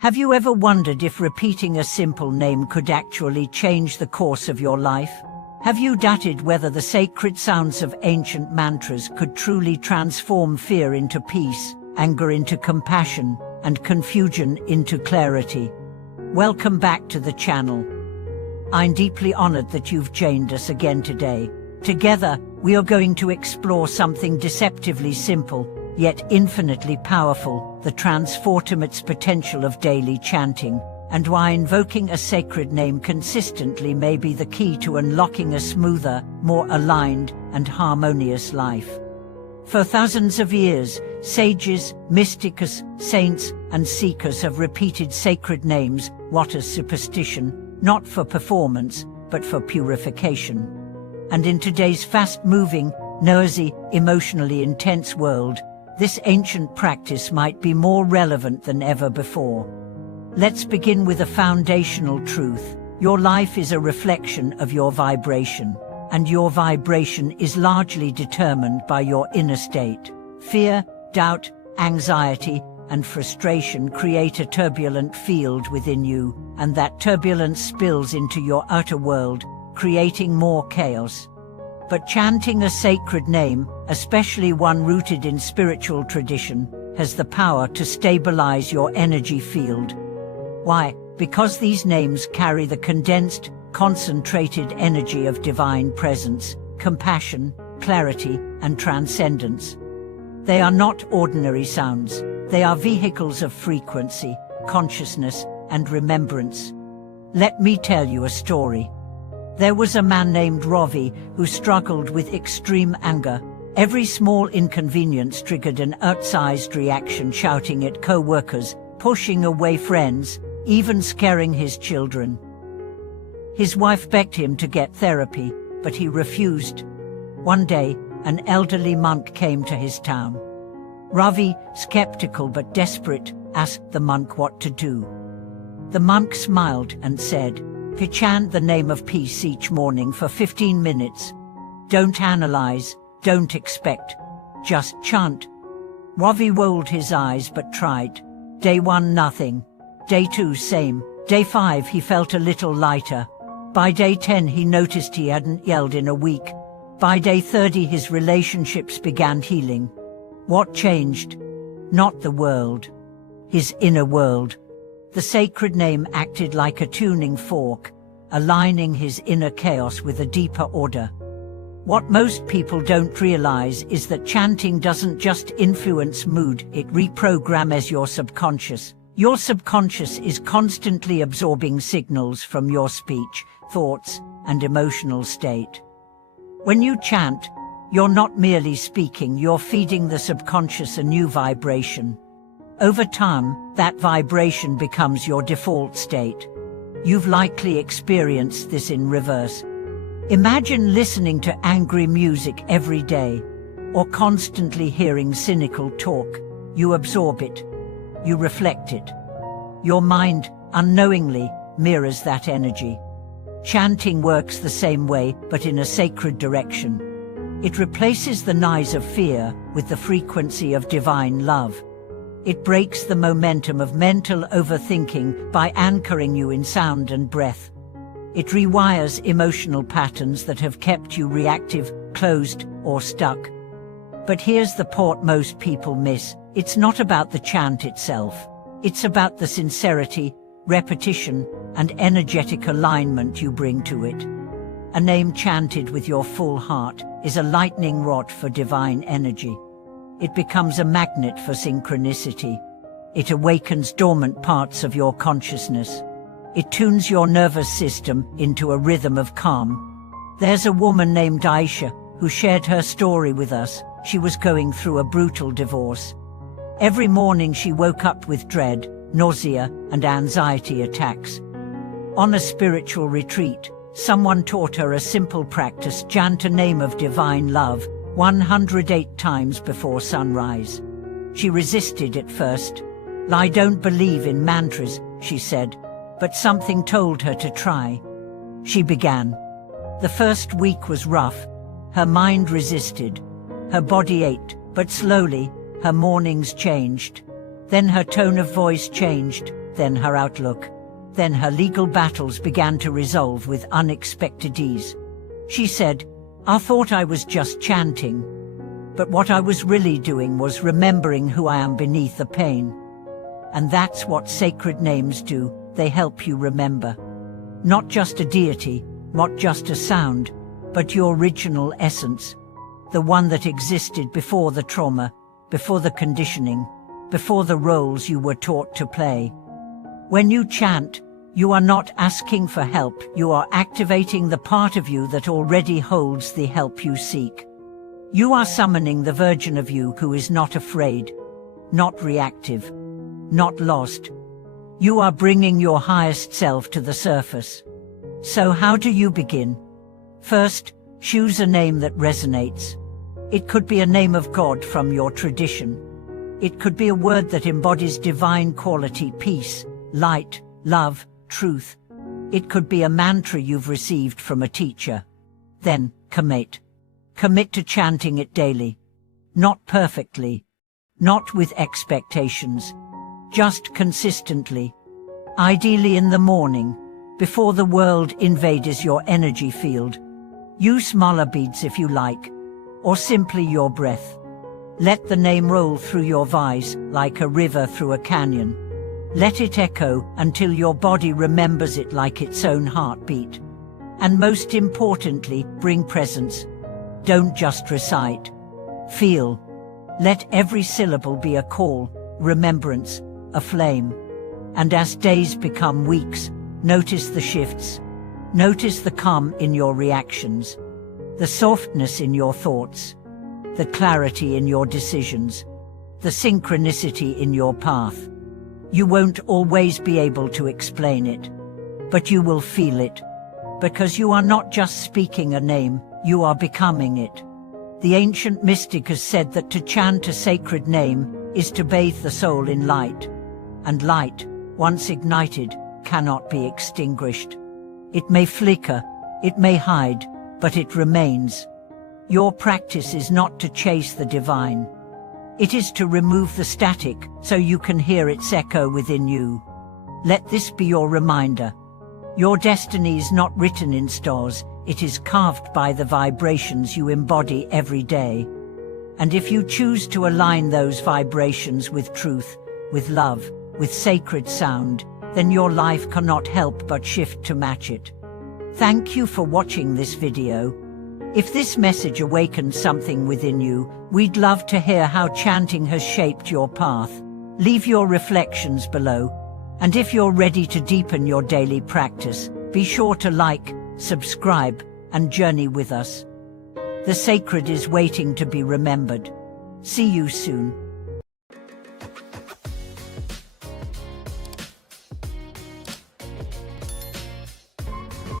Have you ever wondered if repeating a simple name could actually change the course of your life? Have you doubted whether the sacred sounds of ancient mantras could truly transform fear into peace, anger into compassion, and confusion into clarity? Welcome back to the channel. I'm deeply honored that you've joined us again today. Together, we are going to explore something deceptively simple, yet infinitely powerful, the transformative potential of daily chanting, and why invoking a sacred name consistently may be the key to unlocking a smoother, more aligned, and harmonious life. For thousands of years, sages, mystics, saints, and seekers have repeated sacred names, what is superstition, not for performance, but for purification. And in today's fast-moving, noisy, emotionally intense world, this ancient practice might be more relevant than ever before. Let's begin with a foundational truth. Your life is a reflection of your vibration, and your vibration is largely determined by your inner state. Fear, doubt, anxiety, and frustration create a turbulent field within you, and that turbulence spills into your outer world, creating more chaos. But chanting a sacred name, especially one rooted in spiritual tradition, has the power to stabilize your energy field. Why? Because these names carry the condensed, concentrated energy of divine presence, compassion, clarity, and transcendence. They are not ordinary sounds. They are vehicles of frequency, consciousness, and remembrance. Let me tell you a story. There was a man named Ravi who struggled with extreme anger. Every small inconvenience triggered an outsized reaction, shouting at co-workers, pushing away friends, even scaring his children. His wife begged him to get therapy, but he refused. One day, an elderly monk came to his town. Ravi, skeptical but desperate, asked the monk what to do. The monk smiled and said, "Chant the name of peace each morning for 15 minutes. Don't analyze, don't expect, just chant." Ravi rolled his eyes but tried. Day 1, nothing. Day 2, same. Day 5, he felt a little lighter. By day 10, he noticed he hadn't yelled in a week. By day 30, his relationships began healing. What changed? Not the world. His inner world. The sacred name acted like a tuning fork, aligning his inner chaos with a deeper order. What most people don't realize is that chanting doesn't just influence mood, it reprograms your subconscious. Your subconscious is constantly absorbing signals from your speech, thoughts, and emotional state. When you chant, you're not merely speaking, you're feeding the subconscious a new vibration. Over time, that vibration becomes your default state. You've likely experienced this in reverse. Imagine listening to angry music every day, or constantly hearing cynical talk. You absorb it. You reflect it. Your mind, unknowingly, mirrors that energy. Chanting works the same way, but in a sacred direction. It replaces the noise of fear with the frequency of divine love. It breaks the momentum of mental overthinking by anchoring you in sound and breath. It rewires emotional patterns that have kept you reactive, closed, or stuck. But here's the part most people miss. It's not about the chant itself. It's about the sincerity, repetition, and energetic alignment you bring to it. A name chanted with your full heart is a lightning rod for divine energy. It becomes a magnet for synchronicity. It awakens dormant parts of your consciousness. It tunes your nervous system into a rhythm of calm. There's a woman named Aisha who shared her story with us. She was going through a brutal divorce. Every morning she woke up with dread, nausea, and anxiety attacks. On a spiritual retreat, someone taught her a simple practice: chant a name of divine love 108 times before sunrise. She resisted at first. "I don't believe in mantras," she said, but something told her to try. She began. The first week was rough. Her mind resisted. Her body ached, but slowly, her mornings changed. Then her tone of voice changed. then her outlook, then her legal battles began to resolve with unexpected ease. She said, "I thought I was just chanting, but what I was really doing was remembering who I am beneath the pain." And that's what sacred names do. They help you remember. Not just a deity, not just a sound, but your original essence. The one that existed before the trauma, before the conditioning, before the roles you were taught to play. When you chant, you are not asking for help, you are activating the part of you that already holds the help you seek. You are summoning the version of you who is not afraid, not reactive, not lost. You are bringing your highest self to the surface. So how do you begin? First, choose a name that resonates. It could be a name of God from your tradition. It could be a word that embodies divine quality, peace, light, love, truth. It could be a mantra you've received from a teacher. Then, commit. Commit to chanting it daily. Not perfectly. Not with expectations. Just consistently. Ideally in the morning, before the world invades your energy field. Use mala beads if you like, or simply your breath. Let the name roll through your vise like a river through a canyon. Let it echo until your body remembers it like its own heartbeat. And most importantly, bring presence. Don't just recite. Feel. Let every syllable be a call, remembrance, a flame. And as days become weeks, notice the shifts. Notice the calm in your reactions, the softness in your thoughts, the clarity in your decisions, the synchronicity in your path. You won't always be able to explain it, but you will feel it, because you are not just speaking a name, you are becoming it. The ancient mystic has said that to chant a sacred name is to bathe the soul in light, and light, once ignited, cannot be extinguished. It may flicker, it may hide, but it remains. Your practice is not to chase the divine. It is to remove the static so you can hear its echo within you. Let this be your reminder. Your destiny is not written in stars, it is carved by the vibrations you embody every day. And if you choose to align those vibrations with truth, with love, with sacred sound, then your life cannot help but shift to match it. Thank you for watching this video. If this message awakened something within you, we'd love to hear how chanting has shaped your path. Leave your reflections below. And if you're ready to deepen your daily practice, be sure to like, subscribe, and journey with us. The sacred is waiting to be remembered. See you soon.